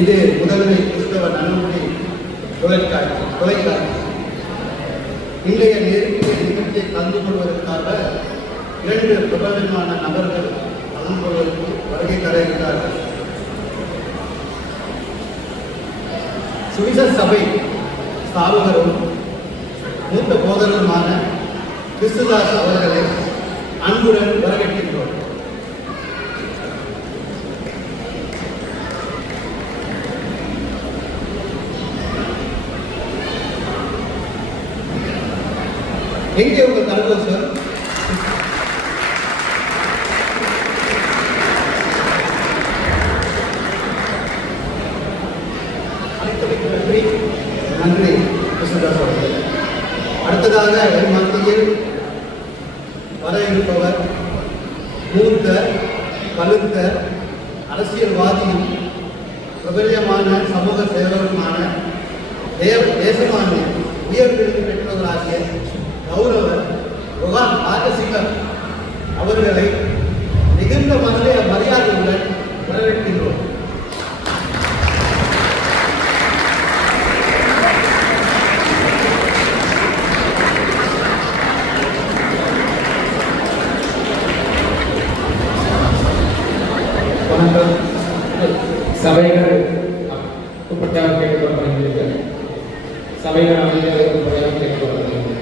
இது முதன்மை கிறிஸ்தவ நன்மொழி தொலைக்காட்சி. இன்றைய நிகழ்ச்சியை கலந்து கொள்வதற்காக 2 பிரபலமான நபர்கள் கலந்து கொள்வதற்கு வருகை தர இருக்கிறார்கள். சுவிச சபை ஸ்தாபகரும் மூத்த போதகருமான கிறிஸ்துதாஸ் அவர்களை அன்புடன் வரவேற்கின்றோம். எங்கே உங்கள் தகவல் சார்? நன்றி கிருஷ்ணதாஸ் அவர்கள். அடுத்ததாக என் மத்தியில் வர இருப்பவர் மூத்த பழுத்த அரசியல்வாதியும் பிரபல்யமான சமூக சேவகருமான தேசமானிய உயர் விருது பெற்றவராகிய கௌரவர் ருகான் ராஜசிங்கர் அவர்களை மிகுந்த மரியாதையுடன் வரவேற்கின்றோம். சபைகள் உட்பட்டாக கேட்கப்படுகிறது. சபைகள் அமைதியாக உட்பட்டாக கேட்கப்படுகிறது.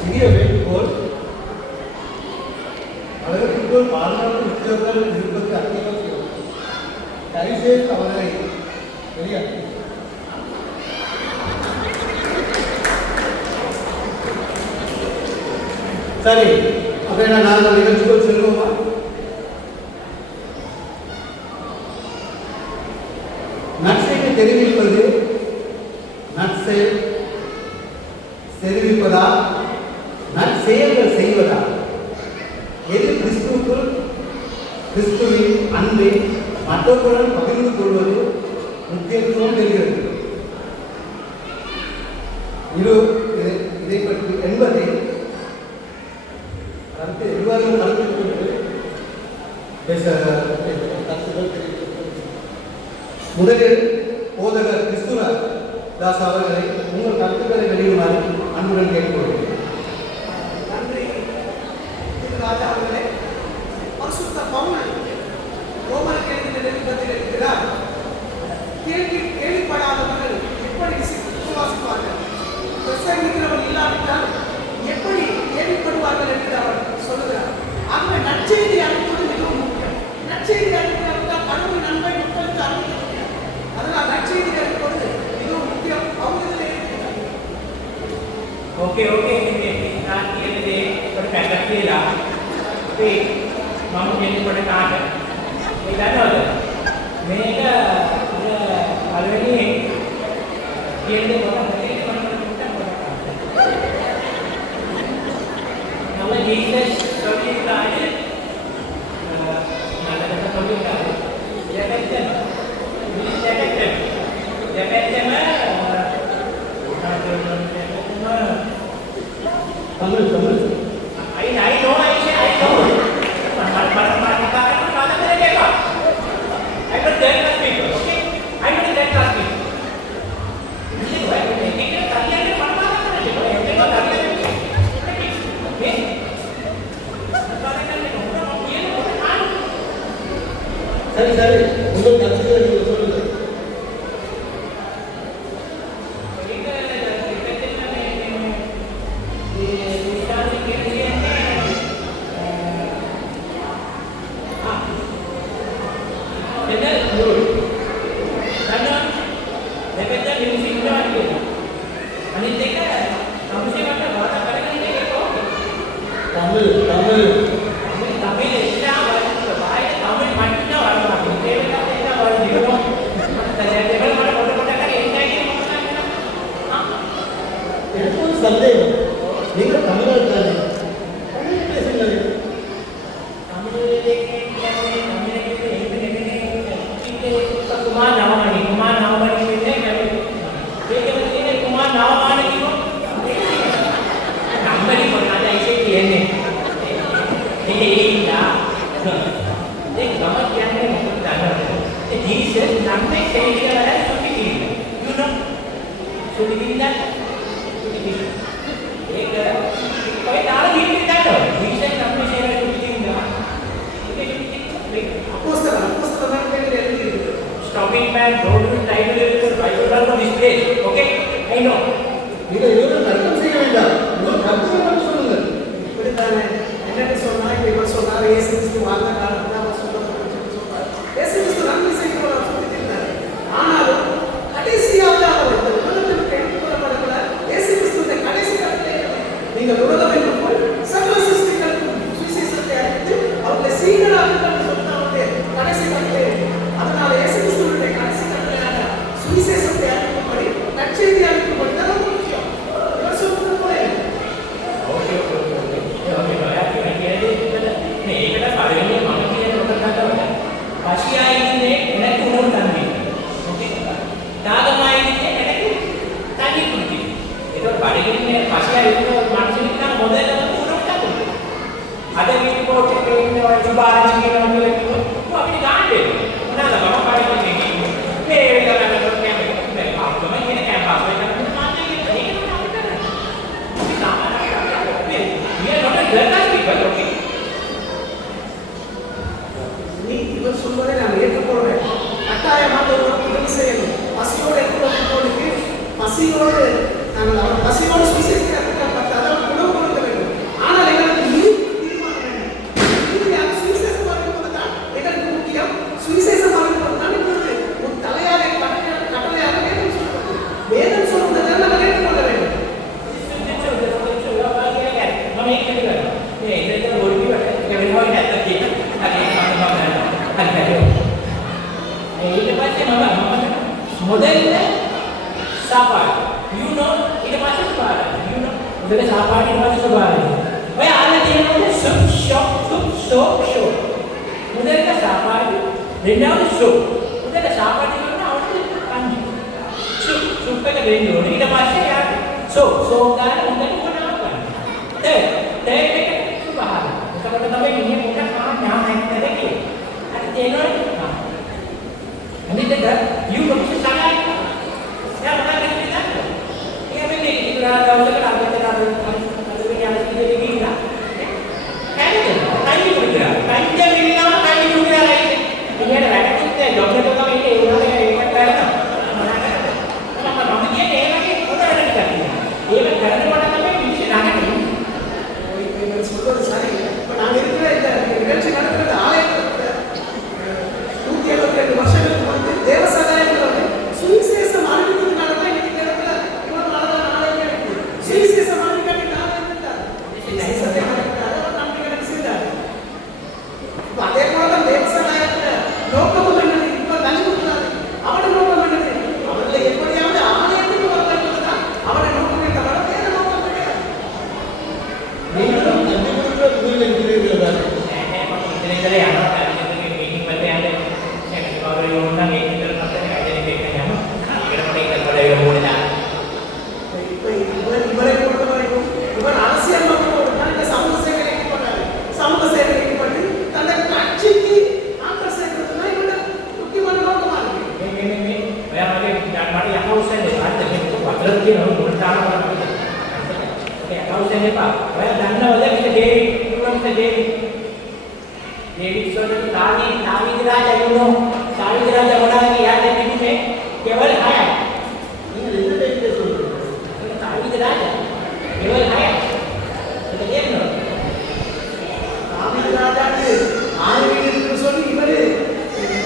சிறிய வேண்டுகோள், அதற்குள் பாதுகாப்பு உத்தியோகங்கள் இருப்பது அத்தியாவசியம். தயவுசெய்து அவரை வெளியாகும். சரி, அப்படின்னா நாங்கள் நிகழ்ச்சிக்குள் செல்வோமா? நற்செய்தி தெரிவிப்பது நற்செயல் தெரிவிப்பதா, நற்செயல்கள் செய்வதா? எது கிறிஸ்துவுக்குள் கிறிஸ்துவின் அன்பை மற்றவர்களுடன் பகிர்ந்து கொள்வது முக்கியத்துவம் தெரிகிறது. இதை பற்றி என்பதை இருவரும் கருத்தில் கொண்டு முதலில் போதகர் கிறிஸ்துதாஸ் அவர்களை உங்கள் கருத்துக்களை வெளியிடுமாறு அன்புடன் கேட்டுக்கொள்கிறேன். நன்றி ராஜா அவர்களே. பரிசுத்த பவுல் ரோமருக்கு எழுதின நிருபத்தில் இருக்கிறார், கேள்விப்படாதவர்கள் எப்படி விசுவாசிப்பார்கள், பிரசங்கிக்கிறவர்கள் இல்லாவிட்டால் எப்படி கேள்விப்படுவார்கள் என்று அவர் சொல்லுகிறார். ஆகவே நற்செய்தி அனுப்புவது மிகவும் முக்கியம். நற்செய்தி அனுப்பினால் கடவுள் நன்மை மக்களுக்கு அறிவிக்க முடியும். அதனால் நற்செய்தி அனுப்புவது மிகவும் முக்கியம். அவங்களே ओके நான் கேட்டதே ஒரு පැකට්ටියලා අපි මම කියන්නේ පොඩ කාට ඒ දන්නවද මේක පළවෙනි කියන්නේ நம்ம ஜீசஸ் சொல்லிட்டாரு நல்லத சொல்லிட்டாரு ஜெபத்தம் Tamil I know. I'm a third class speaker, okay? I'm a third class speaker. சரி உங்கள் கருத்துக்களை சொல்லுங்கள். சந்தேகம், நீங்கள் தமிழர் தானே, தமிழ் பேசுங்கள். कुमार नावमणि कुमार नावमणि नंबरी पढ़ना ऐसे किए ने देख සුදු කිරින්දා. සුදු කිරින්. ඒක ඔය දාලා කිරින් දාන්න. විශේෂ අපේ ශරීරය සුදු කිරින්දා. අපෝස්තලයන් කියන්නේ Stopping man, don't do try to deliver Bible from this place. Okay? I know. நீங்கள் எதுவும் தர்க்கம் செய்ய வேண்டாம். இன்னும் கருத்து மட்டும் சொல்லுங்கள். இப்படித்தானே என்னன்னு சொன்னா இப்ப இவர் சொன்னார் இயேசு கிறிஸ்து வாழ்ந்த காலத்துல அவர் சொன்னார் இயேசு கிறிஸ்து நன்மை செய்கிறவர் சொல்லியிருந்தார். ஆனாலும் கடைசியாக அவர் இந்த உலகத்திற்கு எடுத்துக்கொள்ளப்படவில்லை. இயேசு கிறிஸ்துவின் கடைசி காலத்திலே நீங்கள் உலகம் போல் சகல சிருஷ்டிகளுக்கும் சுவிசேஷத்தை அறிவித்து அவர்களை சீடராக சொன்னார் கடைசி காலத்திலே. அதனால இயேசு கிறிஸ்துவின் கடைசி காலத்திலான சுவிசேஷத்தை அறிவிக்கும்படி நற்செய்தி அறிவிக்கும்படி தான் முக்கியம். இவர் சொல்றது போல Okay. මේකට පළවෙනි මම කියන කොට තමයි. පසියායිනේ எனக்கு உணவு தந்தி. ஓகே. දාගමයිනේ எனக்கு தண்ணி குடி. ඒක බඩගින්නේ පසියායිනේ මනසින් නම් මොදේම උණු තකුයි. අද වීඩියෝ පොත් එකේ ඉන්නවා සුභාරංචි කියනවා කියලා අපිට ගන්න මොනවාද මම බඩගින්නේ කියන්නේ. මේ වෙලාවට කරන්නේ මේ පාපම කියන කැම්පස් එකකට මාතේ කියන එක තමයි අපිට කරන්නේ. අපි සාමාන්‍යයෙන් we are not a journalist people, okay? நீ இவர் சொல்வதை நான் ஏற்றுக்கொள்வேன். கட்டாயமாக ஒரு உதவி செய்யணும். பசியோடு இருக்கிறவர்களுக்கு பசியோடு நாங்கள் அவர் பசியோடு சுவிசேஷத்தை அறிவிக்கப்பட்ட அதற்கு உணவு கொடுக்க வேண்டும். ஆனால் எங்களுக்கு தீர்மானம் வேண்டும். இறுதியாக சுவிசேஷம் அறிவிப்பது தான் எங்களுக்கு முக்கியம். சுவிசேஷம் அறிவிப்பது தான் எங்களுக்கு ஒரு தலையாக கட்டளையாக வேதம் சொல்வது. வேதம் சொல்வதை தான் நாங்கள் ஏற்றுக்கொள்ள வேண்டும். முதல்ல சாப்பாடு you know இது மாதிரி சாப்பாடு you know முதல்ல சாப்பாடு இது மாதிரி சாப்பாடு ඔය ආලා තියෙනවනේ ஷோப் முதல்ல சாப்பாடு ரெண்டாவது ஷோப் முதல்ல சாப்பாடு வந்து அவங்களுக்கு கஞ்சி ஷூப் එක දෙන්න ඕනේ ඊට පස්සේ යා ෂෝප් ගන්න හොඳට මොනවා කරන්නේ තේරෙන්න එක සුභාර එතකොට තමයි මිනිහ මොකක් නාම නැත්නම් දෙකේ අර තේරෙනවද අනිත් එක you know සාගයි යා මොකක්ද කියන්නේ ඒ වෙන්නේ ඉතිරා දවසකට අරගෙන අද වෙන්නේ අර ඉතිරි ගිහිනා කැලේ ටයිම් කරලා ටයිම් දෙන්නා ටයිම් කරලා ඉතින් වැඩකුත් ජොබ් එක තමයි ඉන්නේ ඒ වුණාට ඒකට කරනවා මම කියන්නේ ඒ වගේ හොඳ වැඩ ටිකක් තියෙනවා ඒක කරනකොට තමයි මිනිස්සු ළඟට இவர் சொல்வது சரி. இப்ப நாங்க இருக்கிற இந்த நிகழ்ச்சி நடக்கிறது ஆலயத்தில் 172 வருஷங்களுக்கு முன்பு தேவ சகாயத்தில் வந்து சுவிசேஷம் அறிவிக்கிறதுனால தான் இன்னைக்கு இந்த இடத்துல இவ்வளவு அழகான ஆலயம் இருக்குது. சுவிசேஷம் அறிவிக்கிறதுக்கு ஆலயம் இருந்தார். சுவிசேஷத்தை அறிவிக்கிறார். அவர் நம்பிக்கை செய்தார். இப்ப அதே போல தான் தேவ சகாயத்துல நோக்கம் என்னது? இப்ப தள்ளி கொடுக்கிறாரு. அவட நோக்கம் என்னது? அவர்களை எப்படியாவது ஆலயத்துக்கு வர வேண்டும்தான் அவட நோக்கமே தவிர வேற நோக்கம் கிடையாது. நீங்களும் தண்ணி கொடுக்கிற புதில் இருக்கிறீர்கள் தானே? ඉතින් යනවා ටෙලිවිෂන් එකේ මීටින් වලට යන්න ඒක කවුරු යෝන්නා මේ විතර නැත්නම් ඇදෙන එක යනවා ඒකට මට ඒක බලය ඕනේ දාන්න இவரை பொறுத்த வரைக்கும் இவர் அரசியல் மக்களோடு தான் இந்த சமூக சேவைக்கு போறாரு. சமூக சேவைக்கு பண்ணி தன்னை கட்சிக்கு ஆற்றல் சேர்க்கிறதுனா இவரோட முக்கியமான நோக்கமா இருக்கு. මේ ඔයා මගේ මට යකවුසෙන් දෙපාර්ත් එකේ වතුර තියෙනවා මොකටද බලන්න ඒ යකවුසෙන් එපා ඔයා දන්නවද මිස්ටර් डेविड सोल्जर दावीद राजा you know दावीद राजा होना कि याद है टीवी में केवल आया நீங்கள் என்ன டைப்பில் சொல்கிறீங்க? दावीद राजा केवल आया तो देख लो தாவீது ராஜாக்கு ஆயிரம் இருக்குன்னு சொல்லி இவரு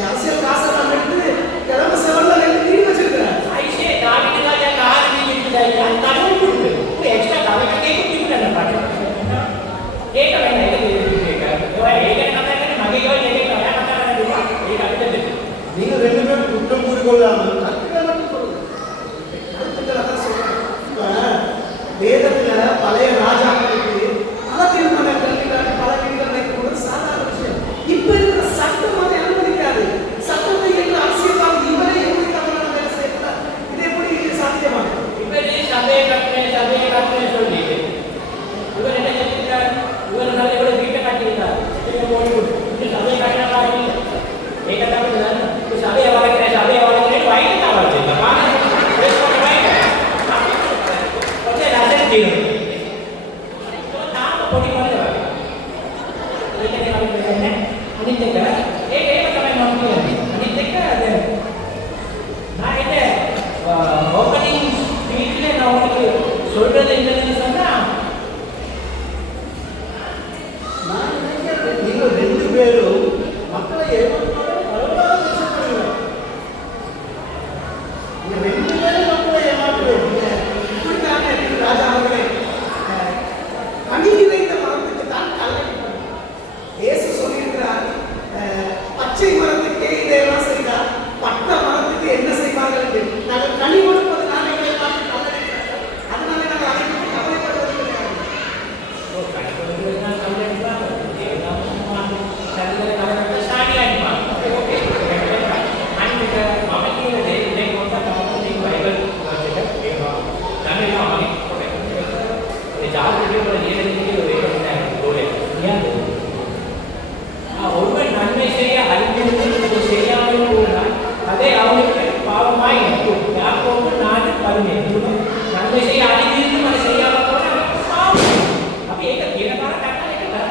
அரசியல் காசெல்லாம் எடுத்து கிழமை செவல்ல ரெண்டு தீ வச்சிருக்கிறார். ऐसे दावीद राजा का हार भी जीत जाएगा तारों को वो एक्स्ट्रा दावे का एक टीम करना पड़ता एक महीना एक वो एक करना है मगे को एक नया पता करना दूंगा एक अभी तक நீங்கள் ரெண்டு பேரும் குற்ற சொல்றது என்னன்னு சொன்னா நான் நினைக்கிறேன் நீங்கள் 2 பேரும் மக்களை ஏமாற்றுவதை பரவலாக பேசப்படுகிறோம். நீங்க 2 பேரும் மக்களை ஏமாற்றுவீங்க. இப்படித்தான் எனக்கு ராஜா அவர்களே கனி நிறைந்த மரத்துக்கு தான் கல்லடிப்பது. இயேசு சொல்லியிருக்கிறார், பச்சை மரத்துக்கே இதையெல்லாம் செய்தார், பட்ட மரத்துக்கு என்ன செய்வார்கள் என்று. நாங்கள் கனி கொடுப்பதனால எங்களை பார்த்து கல்லடிக்கிறார்கள். அதனால நாங்கள் அதை பற்றி கவலைப்படுவது கிடையாது. ஒருவன் நன்மை செய்ய அறிந்திருந்து செய்யாமல் போனால் அதே அவனுக்கு பாவமாய் இருக்கும். யாக்கோபு 4:17 நன்மை செய்ய அறிந்திருந்தும் அதை செய்யாமல் போனால் பாவம். அப்ப ඒක කියන බාර කතා එක කරා.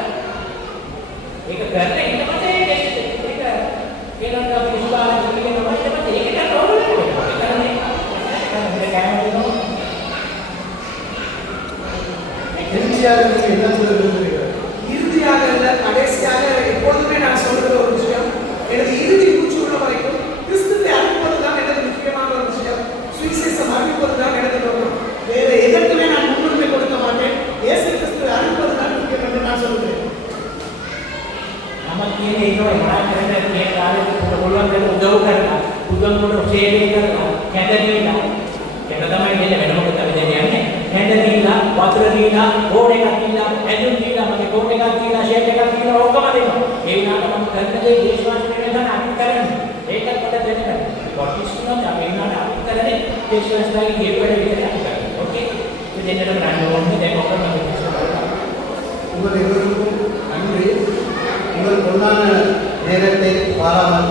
ඒක කරලා ඊට පස්සේ ඒක කියනවා අපි විශ්වාස කරනවා ඊට පස්සේ ඒකට ප්‍රෝබලම් වෙනවා. ඒ කරන්නේ ඒක කැමතිනෝ இறுதியாக நீங்கள் என்ன சொல்ல விரும்புகிறீர்கள்? இறுதியாக அல்ல, கடைசியாக எப்பொழுதுமே நான் சொல்கிற ஒரு விஷயம், எனது இறுதி மூச்சு உள்ள வரைக்கும் கிறிஸ்துவை அறிவிப்பதுதான் எனது முக்கியமான ஒரு விஷயம். சுவிசேஷம் அறிவிப்பதுதான் எனது நோக்கம். வேற எதற்குமே நான் முன்னுரிமை கொடுக்க மாட்டேன். இயேசு கிறிஸ்துவை அறிவிப்பதுதான் முக்கியம் என்று நான் சொல்கிறேன். நம்ம කියන ඒකෝ එහා කරන මේ කාලේ පුළුවන් දෙයක් උදව් කරලා උදව්වට සේවය කරලා කැඳදීලා ඒක තමයි මෙන්න වෙන මොකද වෙන්නේ යන්නේ කැඳදීලා වතුර දීලා බෝඩ් එකක් දීලා ඇඳුම් දීලා මගේ කෝට් එකක් දීලා ෂර්ට් එකක් දීලා ඔක්කොම දෙනවා ඒ වුණාට මම කරන දේ දේශවාසී වෙන අපි කරන්නේ ඒකත් කොට දෙන්න කොටිස්තුන අපි නෑ අපි කරන්නේ දේශවාසීලාගේ හේතු වැඩ විතරයි අපි කරන්නේ ඕකේ මේ දෙන්නටම ගන්න ඕනේ දැන් ඔක්කොම உங்கள் இருவருக்கும் நன்றி. உங்கள் பொன்னான நேரத்தை பாராமல்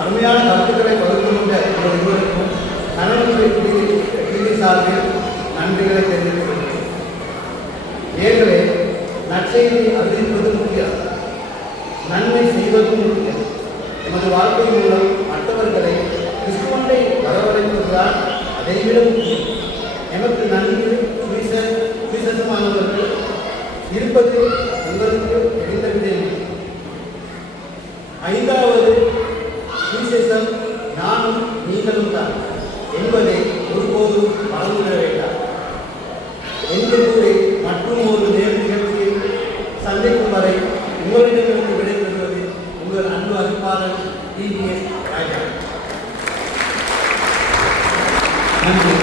அருமையான கருத்துக்களை பகிர்ந்து கொண்ட உங்கள் இருவருக்கும் கணவன் சார்பில் நன்றிகளை தெரிவித்துக் கொள்கிறேன். ஏழே நற்செய்தி அறிவிப்பது முக்கியம், நன்மை செய்வதும் முக்கியம். எமது வாழ்க்கை மூலம் மற்றவர்களை கிறிஸ்துவனை வரவழைப்பதுதான் அதைவிட முக்கியம். எமக்கு நன்கு சுவிசேஷமானவர்கள் இருப்பது உங்களுக்கு தெரிந்த விடயம். 5வது சுவிசேஷம் நானும் நீங்களும் தான் என்பதை ஒருபோதும் மறந்துவிட வேண்டாம். எங்கள் கூறி மற்றும் ஒரு நேர் நிகழ்ச்சியில் சந்திக்கும் வரை உங்களிடமிருந்து விடைபெறுவது உங்கள் அன்பு அறிவிப்பாளர் TVS ராஜா. நன்றி.